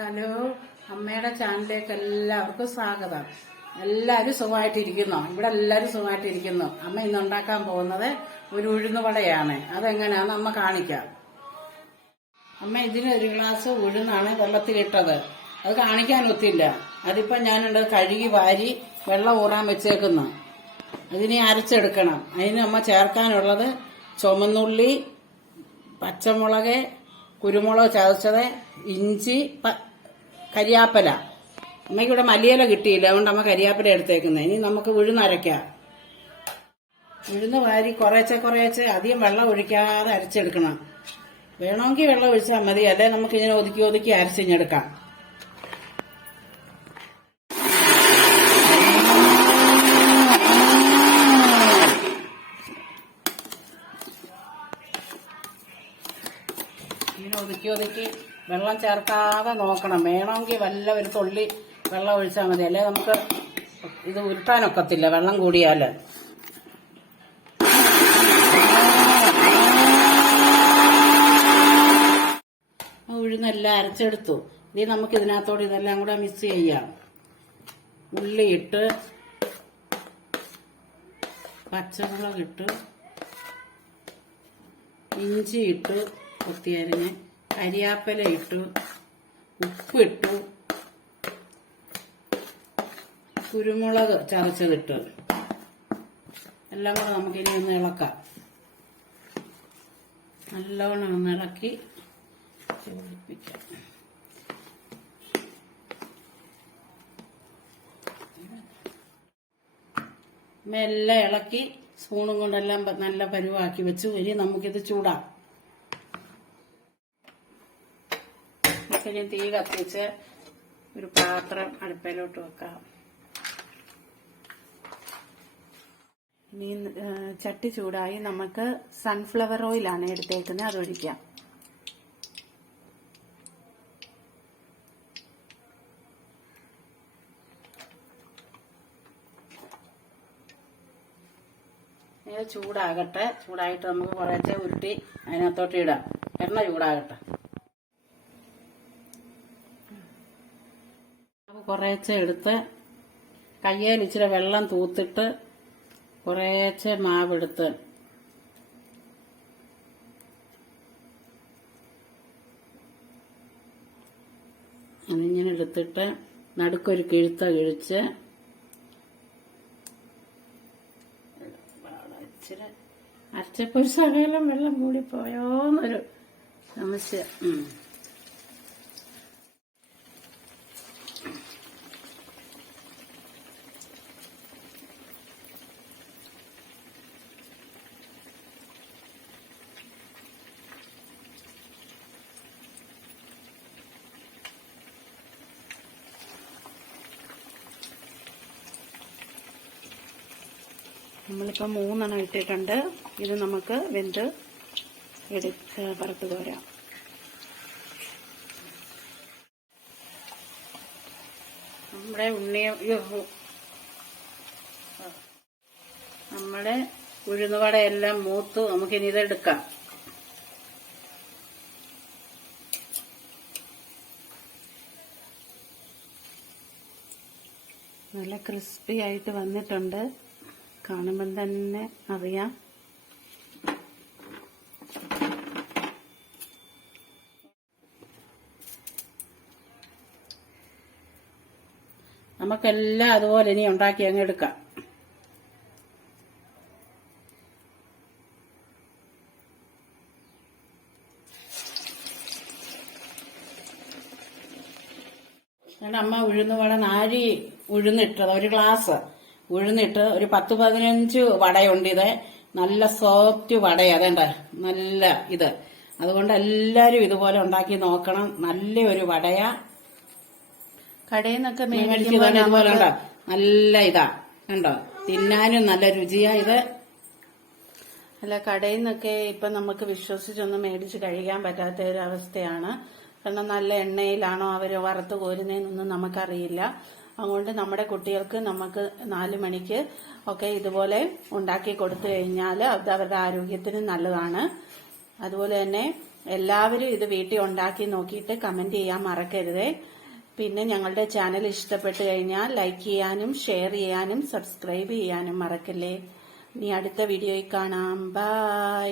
Hello, അമ്മയുടെ ചാനലിലേക്ക് എല്ലാവർക്കും സ്വാഗതം. എല്ലാവരും സുഖമായിട്ടിരിക്കുന്നു. ഇവിടെ എല്ലാവരും സുഖമായിട്ടിരിക്കുന്നു. അമ്മ ഇന്ന് ഉണ്ടാക്കാൻ പോകുന്നത് ഒരു ഉഴുന്നുവടയാണ്. അതെങ്ങനെയാണെന്ന് അമ്മ കാണിക്കാം. അമ്മ ഇതിന് ഒരു ഗ്ലാസ് ഉഴുന്നാണ് വെള്ളത്തിലിട്ടത്. അത് കാണിക്കാൻ ഒത്തില്ല. അതിപ്പോ ഞാനുണ്ട് കഴുകി വാരി വെള്ളം ഊറാൻ വെച്ചേക്കുന്നു. ഇതിനെ അരച്ചെടുക്കണം. അതിന് അമ്മ ചേർക്കാനുള്ളത് ചുമന്നുള്ളി, പച്ചമുളക്, കുരുമുളക് ചതച്ചത്, ഇഞ്ചി, കരിയാപ്പല. അമ്മയ്ക്ക് ഇവിടെ മല്ലിയില കിട്ടിയില്ല, അതുകൊണ്ട് അമ്മ കരിയാപ്പല എടുത്തേക്കുന്നത്. ഇനി നമുക്ക് ഉഴുന്നരയ്ക്കാം. ഉഴുന്ന് വാരി കുറേശ്ശെ അധികം വെള്ളം ഒഴിക്കാതെ അരച്ചെടുക്കണം. വേണമെങ്കിൽ വെള്ളം ഒഴിച്ചാൽ മതി, അല്ലെ നമുക്ക് ഇങ്ങനെ ഒതുക്കി അരച്ചിഞ്ഞെടുക്കാം. ഇങ്ങനെ ഒതുക്കി വെള്ളം ചേർക്കാതെ നോക്കണം. വേണമെങ്കിൽ ഒരു തുള്ളി വെള്ളം ഒഴിച്ചാൽ മതി, അല്ലെ നമുക്ക് ഇത് ഉരുട്ടാനൊക്കത്തില്ല വെള്ളം കൂടിയാൽ. ഉഴുന്നെല്ലാം അരച്ചെടുത്തു. ഇനി നമുക്ക് ഇതിനകത്തോട് ഇതെല്ലാം കൂടെ മിക്സ് ചെയ്യാം. ഉള്ളിയിട്ട്, പച്ചമുളകിട്ട്, ഇഞ്ചി ഇട്ട് കൊത്തിയരിഞ്ഞ്, കരിയാപ്പല ഇട്ടു, ഉപ്പിട്ടു, കുരുമുളക് ചതച്ചതിട്ട് എല്ലാം കൂടെ നമുക്കിനി ഒന്ന് ഇളക്കാം. നല്ലവണ്ണം ഒന്ന് ഇളക്കി യോജിപ്പിക്കാം. മെല്ലെ ഇളക്കി സ്പൂണും കൊണ്ടെല്ലാം നല്ല പരുവാക്കി വെച്ചു. ഇനി നമുക്കിത് ചൂടാം. ഇനി തീ കത്തിച്ച് ഒരു പാത്രം അടുപ്പിലോട്ട് വെക്കാം. ഇനി ചട്ടി ചൂടായി. നമുക്ക് സൺഫ്ലവർ ഓയിലാണ് എടുത്തേക്കുന്നത്, അതൊഴിക്കാം. ഇത് ചൂടാകട്ടെ. ചൂടായിട്ട് നമുക്ക് കുറേശ്ശെ ഉരുട്ടി അതിനകത്തോട്ട് ഇടാം. എണ്ണ ചൂടാകട്ടെ. കുറേശ്ശെ എടുത്ത് കയ്യിൽ ഇച്ചിരി വെള്ളം തൂത്തിട്ട് കുറേശ്ശെ മാവെടുത്ത് അതിങ്ങനെ എടുത്തിട്ട് നടുക്കൊരു കിഴുത്ത കിഴിച്ച് ഇച്ചിരി അരച്ചപ്പോൾ ഒരു ശകലം വെള്ളം കൂടിപ്പോയോന്നൊരു സംശയം. നമ്മളിപ്പോൾ 3 ഇട്ടിട്ടുണ്ട്. ഇത് നമുക്ക് വെന്ത് വറുത്ത് കോരാം. നമ്മുടെ ഉഴുന്നുവടയെല്ലാം മൂത്തു. നമുക്കിനി ഇതെടുക്കാം. നല്ല ക്രിസ്പി ആയിട്ട് വന്നിട്ടുണ്ട്. കാണുമ്പം തന്നെ അറിയാം. നമുക്കെല്ലാം അതുപോലെ ഇനി ഉണ്ടാക്കി അങ്ങ് എടുക്കാം. അമ്മ ഉഴുന്നുവട നാഴി ഉഴുന്നിട്ടത്, ഒരു ഗ്ലാസ് ഉഴുന്നിട്ട് ഒരു 10-15 വടയുണ്ട്. ഇത് നല്ല സോഫ്റ്റ് വടയാ. അതേണ്ട നല്ല ഇത്. അതുകൊണ്ട് എല്ലാരും ഇതുപോലെ ഉണ്ടാക്കി നോക്കണം. നല്ലൊരു വടയാ. കടയിൽ നിന്നൊക്കെ ഇതുപോലെ ഉണ്ടോ, നല്ല ഇതാ കണ്ടോ, തിന്നാനും നല്ല രുചിയാ ഇത്. അല്ല, കടയിൽ നിന്നൊക്കെ ഇപ്പൊ നമുക്ക് വിശ്വസിച്ചൊന്നും മേടിച്ച് കഴിക്കാൻ പറ്റാത്ത ഒരു അവസ്ഥയാണ്. കാരണം നല്ല എണ്ണയിലാണോ അവർ വറുത്ത് കോരുന്നതെന്നൊന്നും നമുക്കറിയില്ല. അതുകൊണ്ട് നമ്മുടെ കുട്ടികൾക്ക് നമുക്ക് 4 മണിക്ക് ഒക്കെ ഇതുപോലെ ഉണ്ടാക്കി കൊടുത്തു കഴിഞ്ഞാൽ അത് അവരുടെ ആരോഗ്യത്തിന് നല്ലതാണ്. അതുപോലെ തന്നെ എല്ലാവരും ഇത് വീട്ടിൽ ഉണ്ടാക്കി നോക്കിയിട്ട് കമന്റ് ചെയ്യാൻ മറക്കരുതേ. പിന്നെ ഞങ്ങളുടെ ചാനൽ ഇഷ്ടപ്പെട്ടു കഴിഞ്ഞാൽ ലൈക്ക് ചെയ്യാനും ഷെയർ ചെയ്യാനും സബ്സ്ക്രൈബ് ചെയ്യാനും മറക്കല്ലേ. ഇനി അടുത്ത വീഡിയോയിൽ കാണാം. ബൈ.